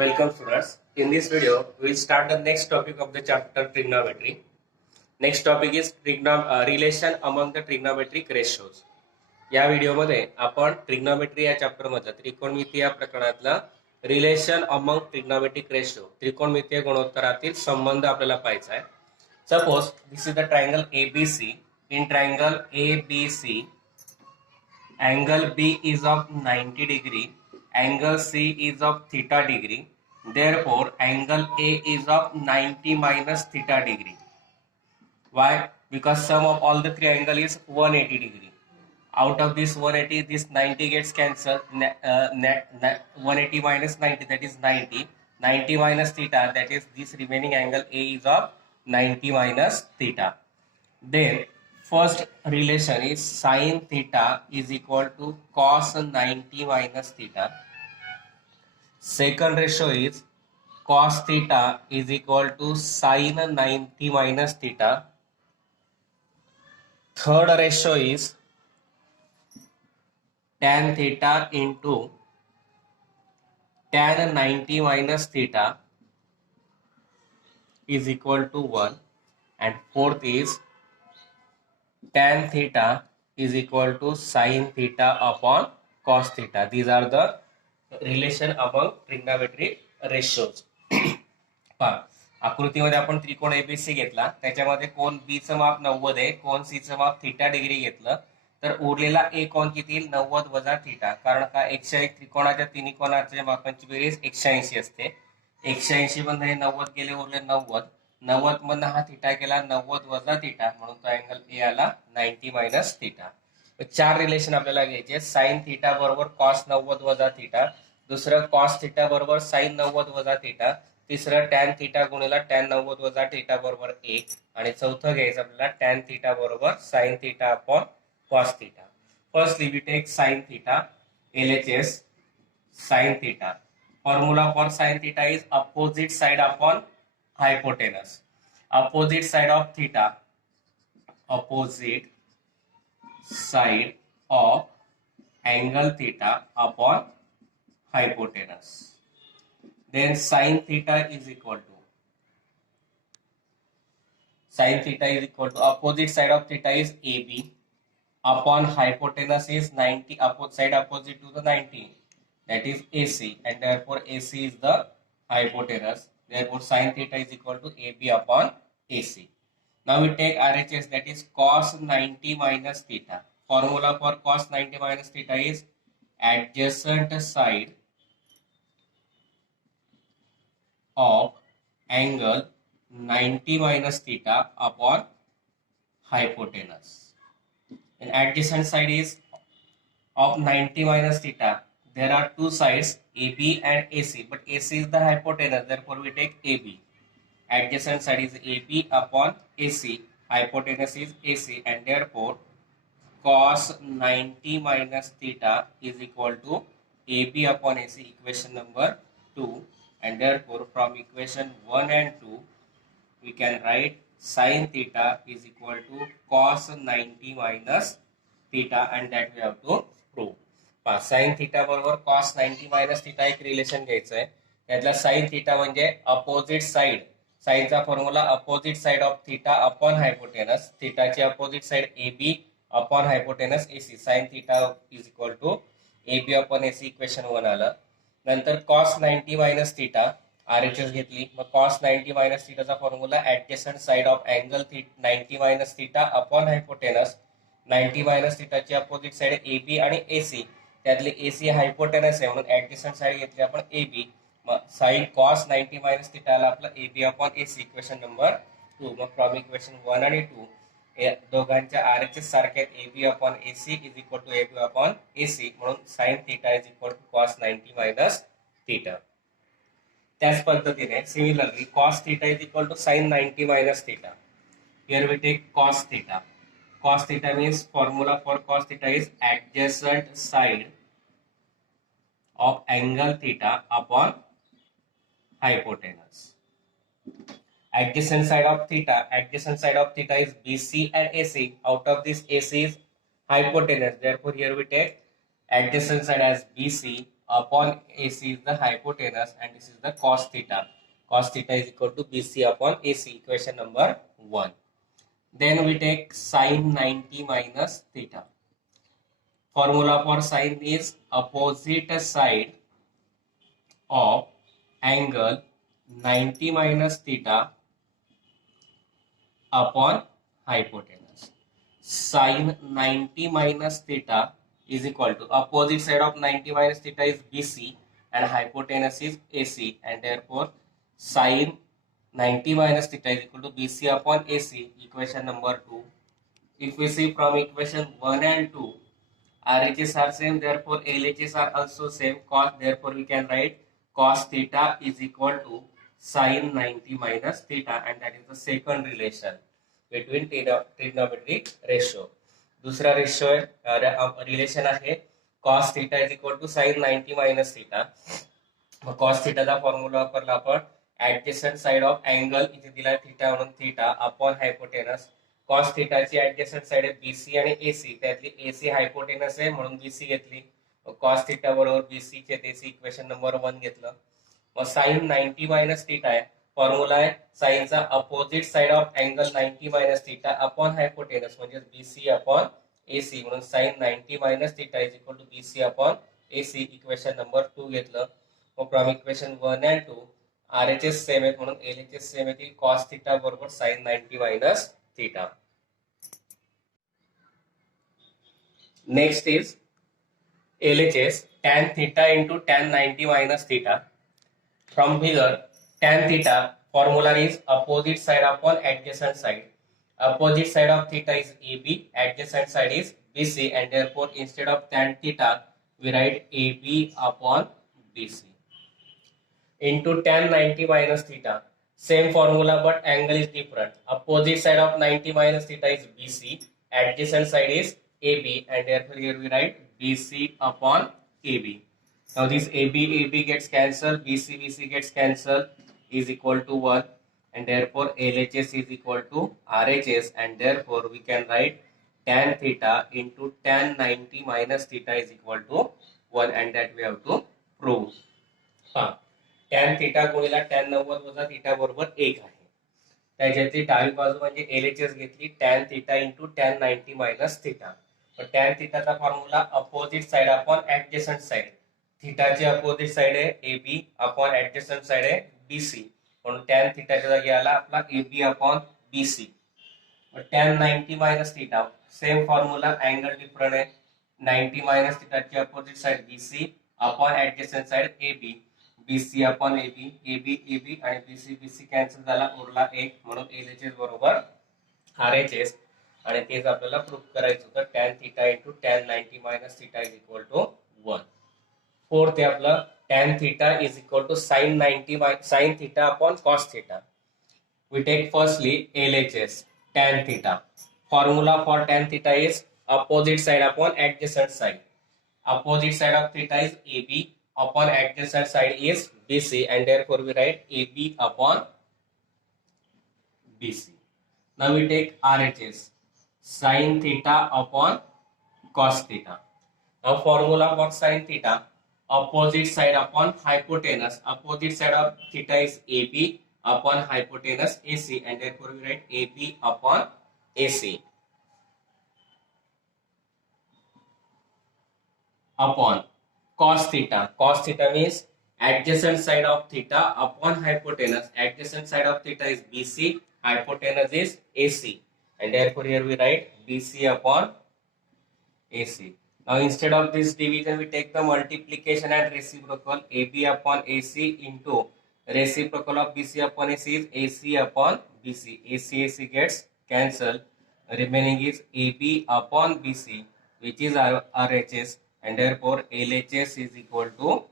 Welcome students. In this video, we will start the next topic of the chapter trigonometry. Next topic is relation among the trigonometric ratios. या व्हिडिओमध्ये आपण trigonometry या chapter मधलं त्रिकोणमितीय प्रकरणातला relation among trigonometric ratio त्रिकोणमितीय गुणोत्तरातील संबंध आपल्याला पाहायचा आहे. Suppose this is the triangle ABC. In triangle ABC, angle B is of 90 degree, angle C is of theta degree. Therefore, angle A is of 90 minus theta degree. Why? Because sum of all the three angles is 180 degree. Out of this 180, this 90 gets cancelled. 180 minus 90, that is 90. 90 minus theta, that is this remaining angle A is of 90 minus theta. Then first relation is sin theta is equal to cos 90 minus theta. Second ratio is cos theta is equal to sin 90 minus theta. Third ratio is tan theta into tan 90 minus theta is equal to 1. And fourth is tan theta is equal to sin theta upon cos theta. These are the relation among trigonometric ratios. आकृतीमध्ये आपण त्रिकोण ABC घेतला, त्याच्यामध्ये कोण B चं माप 90 आहे, कोण सी चं माप थीटा डिग्री घेतलं, तर उरलेला ए कोण किती येईल 90 वजा थीटा. कारण का 101 त्रिकोणाच्या तिन्ही कोणाच्या मापांची बेरीज 180 असते. 180 मधून हे 90 गेले, उरले 90. 90 मधून हा थीटा गेला 90 वजा थीटा, म्हणून तो अँगल ए आला 90 मायनस थीटा. चार रिलेशन आपल्याला घ्यायचे. साइन थीटा बरोबर कॉस 90 वजा थीटा, दुसरं कॉस थीटा बरोबर साइन 90 वजा थीटा, तिसरं टॅन थीटा गुणिला टॅन 90 वजा थीटा बरोबर 1, आणि चौथं घ्यायचं आपल्याला टॅन थीटा बरोबर sine theta upon cos theta. Firstly we take sine theta, LHS sine theta. Formula for sine theta is opposite side upon hypotenuse. Opposite side of theta, opposite side of angle theta upon hypotenuse. Then sin theta is equal to opposite side of theta is AB upon hypotenuse is 90, side opposite to the 90, that is AC, and therefore AC is the hypotenuse. Therefore, sin theta is equal to AB upon AC. Now we take RHS, that is cos 90 minus theta. Formula for cos 90 minus theta is adjacent side of angle 90 minus theta upon hypotenuse. And adjacent side is of 90 minus theta. There are two sides, AB and AC, but AC is the hypotenuse, therefore we take AB. Adjacent side is AB upon AC, hypotenuse is AC, and therefore cos 90 minus theta is equal to AB upon AC, equation number 2. And therefore from equation 1 and 2 we can write sin theta is equal to cos 90 minus theta, and that we have to prove. Sine theta बरोबर cos 90 minus theta एक relation घ्यायचं आहे. त्यातला sine theta म्हणजे opposite side. साइनचा formula opposite side of theta upon hypotenuse. थीटाची opposite side AB upon hypotenuse AC. Sine theta is equal to AB upon AC, equation 1 आलं. नंतर कॉस 90 मायनस थीटा RHS घेतली, मग कॉस 90 मायनस थीटाचा formula adjacent side of angle 90 minus theta upon hypotenuse. 90 minus थीटाची opposite side AB आणि AC, त्यातले AC hypotenuse आहे म्हणून ऍडजस्टंट साइड घेतली आपण AB. मग साइन कॉस 90 मायनस थीटा आला आपला AB upon AC, equation number 2. मग फ्रॉम इक्वेशन 1 आणि 2 या दोघांच्या RHS सारख्या AB upon AC is equal to AB upon AC, म्हणून sine theta is equal to cos 90 minus theta. त्याच पद्धतीने similarly cos theta is equal to sine 90 minus theta. Here we take cos theta. Cos theta means formula for cos theta is adjacent side of angle theta upon hypotenuse. Adjacent side of theta is BC and AC. Out of this AC is hypotenuse. Therefore, here we take adjacent side as BC upon AC is the hypotenuse and this is the cos theta. Cos theta is equal to BC upon AC, equation number 1. Then we take sin 90 minus theta. Formula for sin is opposite side of angle 90 minus theta upon hypotenuse. Sin 90 minus theta is equal to opposite side of 90 minus theta is BC and hypotenuse is AC, and therefore sin 90 minus theta is equal to BC upon AC, equation number 2. If we see from equation 1 and 2, RHS are same, therefore LHS are also same. Cos, therefore we can write cos theta is equal to sin 90 minus theta, and that is the second relation between trigonometric ratio. दूसरा ratio relation आहे cos theta is equal to sin 90 minus theta. Mug cos theta चा formula वापरला आपण adjacent side of angle इथे दिला theta म्हणून theta upon hypotenuse. cos theta ची adjacent side आहे BC आणि AC, त्यातली AC हायपोटेनस आहे म्हणून BC घेतली. cos theta बरोबर BC चे AC, इक्वेशन नंबर 1 घेतलं. मग sin 90 मायनस थीटा आहे, फॉर्म्युला आहे साइनचा opposite side of angle 90 minus theta upon hypotenuse म्हणजे BC अपॉन AC, म्हणून sin 90 minus theta is equal to BC upon AC, equation number 2 घेतलं. मग from equation 1 and 2 RHS same आहेत म्हणून LHS same येतील. cos theta बरोबर sin 90 minus theta. Next is LHS tan theta into tan 90 minus theta. From figure, tan theta formula is opposite side upon adjacent side. Opposite side of theta is AB, adjacent side is BC, and therefore instead of tan theta we write AB upon BC. Into tan 90 minus theta, same formula but angle is different. Opposite side of 90 minus theta is BC, adjacent side is AB, and therefore here we write BC upon AB. Now this AB gets cancelled, BC gets cancelled, is equal to 1, and therefore LHS is equal to RHS, and therefore we can write tan theta into tan 90 minus theta is equal to 1, and that we have to prove. tan theta गुणिला tan 90 वजा theta बरोबर 1 आहे. त्याच्यातली डावी बाजू म्हणजे LHS घेतली tan theta into tan 90 minus theta. पण tan theta चा formula opposite side upon adjacent side. थीटाची अपोजिट साइड आहे AB अपॉन ऍडजस्टंट साइड आहे BC, म्हणून tan थीटाच्या जागी आला आपला AB upon BC. tan 90 minus theta same formula, angle different आहे. 90 मायनस थीटाची opposite side BC upon adjacent side AB, BC upon AB आणि BC कॅन्सल झाला, उरला 1, म्हणून LHS बरोबर RHS, आणि तेच आपल्याला प्रूफ करायचं होतं. tan theta into tan 90 minus theta is equal to 1. Fourth आहे आपलं tan theta is equal to sin theta upon cos theta. We take firstly LHS tan theta. Formula for tan theta is opposite side upon adjacent side. Opposite side of theta is AB upon adjacent side is BC, and therefore we write AB upon BC. Now we take RHS sin theta upon cos theta. Now formula for sin theta, opposite side upon hypotenuse. Opposite side of theta is AB upon hypotenuse AC, and therefore we write AB upon AC upon cos theta. Cos theta means adjacent side of theta upon hypotenuse. Adjacent side of theta is BC, hypotenuse is AC, and therefore here we write BC upon AC. Now instead of this division we take the multiplication and reciprocal. AB upon AC into reciprocal of BC upon AC is AC upon BC. AC gets cancelled. Remaining is AB upon BC, which is RHS, and therefore LHS is equal to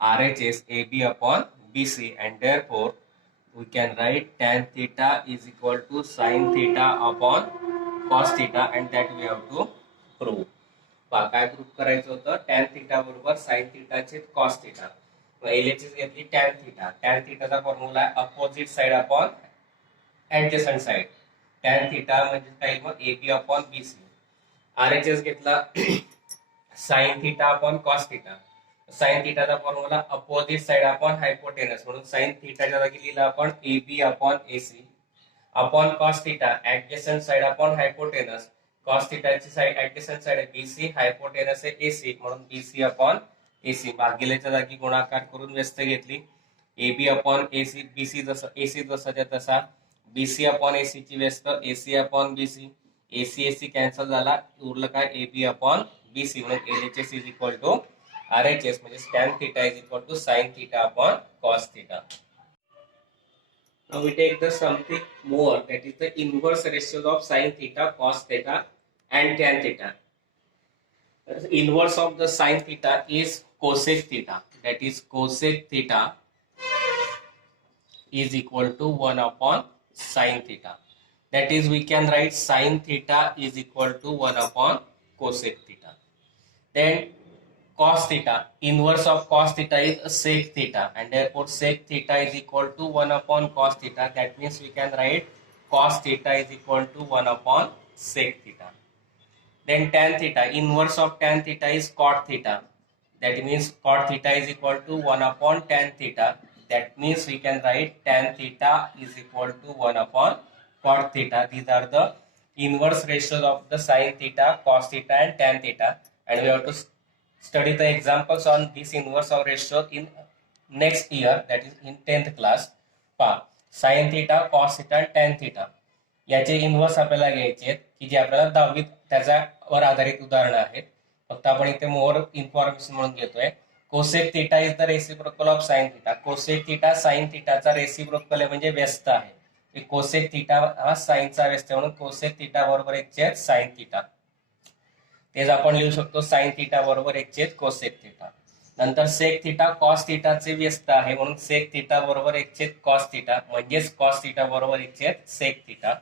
RHS AB upon BC, and therefore we can write tan theta is equal to sin theta upon cos theta, and that we have to prove. काय proof करायचं होतं? tan theta बरोबर sin theta छेद cos theta. LHS घेतली tan theta. tan theta चा formula आहे opposite side upon adjacent side. tan theta म्हणजे काय मग AB अपॉन BC. RHS घेतला sin theta upon cos theta. Sine थिटाचा formula opposite side upon hypotenuse, म्हणून साइन थिटाच्या जागी लिहिला आपण AB upon AC upon cos theta adjacent side upon hypotenuse. Cos थिटाची साइड ऍडजसंट साइड आहे BC, हायपोटेनस आहे AC, म्हणून BC अपॉन AC. भागिलेच्या जागी गुणाकार करून व्यस्त घेतली. AB अपॉन AC, BC जसं AC जसाच्या तसा, BC अपॉन AC ची व्यस्त AC upon BC, AC cancel झाला, उरलं काय AB अपॉन BC, म्हणून LHS is equal to RHS, म्हणजे tan theta is equal to sin theta upon cos theta. Now we take the something more, that is the inverse ratios of sin theta, cos theta and tan theta. The inverse of the sin theta is cosec theta, that is cosec theta is equal to 1 upon sin theta. That is, we can write sin theta is equal to 1 upon cosec theta. Then cos theta, inverse of cos theta is sec theta, and therefore sec theta is equal to 1 upon cos theta. That means we can write cos theta is equal to 1 upon sec theta. Then tan theta, inverse of tan theta is cot theta. That means cot theta is equal to 1 upon tan theta. That means we can write tan theta is equal to 1 upon cot theta. These are the inverse ratios of the sin theta, cos theta and tan theta, and we have to study the examples on this inverse of ratio in next year, that is in 10th class. पहा, sin theta, cos theta and tan theta याचे inverse आपल्याला घ्यायचे आहेत, की जे आपल्याला 10वीत त्याच्यावर आधारित उदाहरणं आहेत. फक्त आपण इथे मोर इन्फॉर्मेशन म्हणून घेतोय. Cosec theta is the reciprocal of sine theta. Cosec theta sine थिटाचा रेसिप्रोकल आहे, म्हणजे व्यस्त आहे. कोसेक थिटा हा साइनचा व्यस्त आहे, म्हणून कोसेक थिटा बरोबर 1 साइन थिटा. तेच आपण लिहू शकतो साइन थिटा बरोबर 1 कोसेक थिटा. नंतर सेक थिटा कॉस थिटाचे व्यस्त आहे, म्हणून सेक थिटा बरोबर 1 कॉस थिटा, म्हणजेच कॉस थिटा बरोबर 1 सेक थिटा.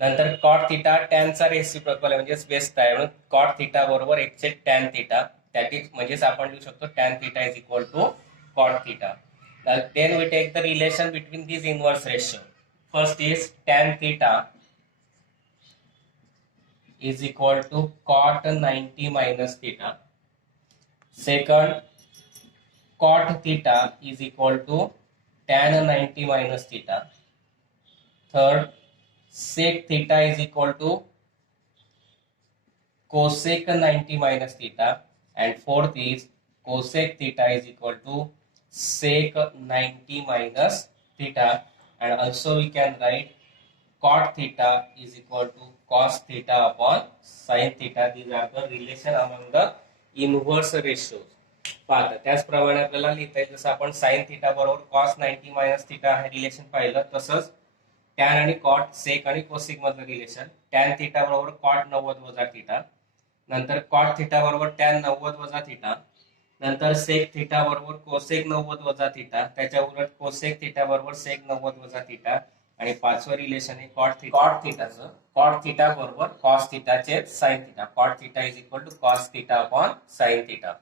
नंतर कॉट थिटा टॅनचा रेसिप्रोकल आहे, म्हणजेच व्यस्त आहे, म्हणून कॉट थिटा बरोबर 1 टॅन थिटा. दॅट इज, म्हणजेच आपण लिहू शकतो tan theta is equal to cot theta. Then we take the relation between this inverse ratio. First is tan theta is equal to cot 90 minus theta. Second, cot theta is equal to tan 90 minus theta. Third, sec theta is equal to cosec 90 minus theta. And fourth is cosec theta is equal to sec 90 minus theta. And also we can write cot theta is equal to cos theta upon sin theta. These are the relation among the inverse ratios. पाहता त्याचप्रमाणे आपल्याला लिहिता येईल, जसं आपण sin theta बरोबर cos 90 minus theta हे relation पाहिलं, तसंच tan आणि cot, sec आणि cosec मधलं रिलेशन. tan theta बरोबर cot 90 वजा theta, नंतर cot theta बरोबर tan 90 वजा theta, नंतर sec theta बरोबर cosec 90 वजा theta, त्याच्या उलट cosec theta बरोबर sec 90 वजा theta. आणि पाचवं रिलेशन आहे कॉट थिटाचं. कॉट थिटा बरोबर कॉस थिटाचे sine theta. Cot theta is equal to cos theta upon sine theta.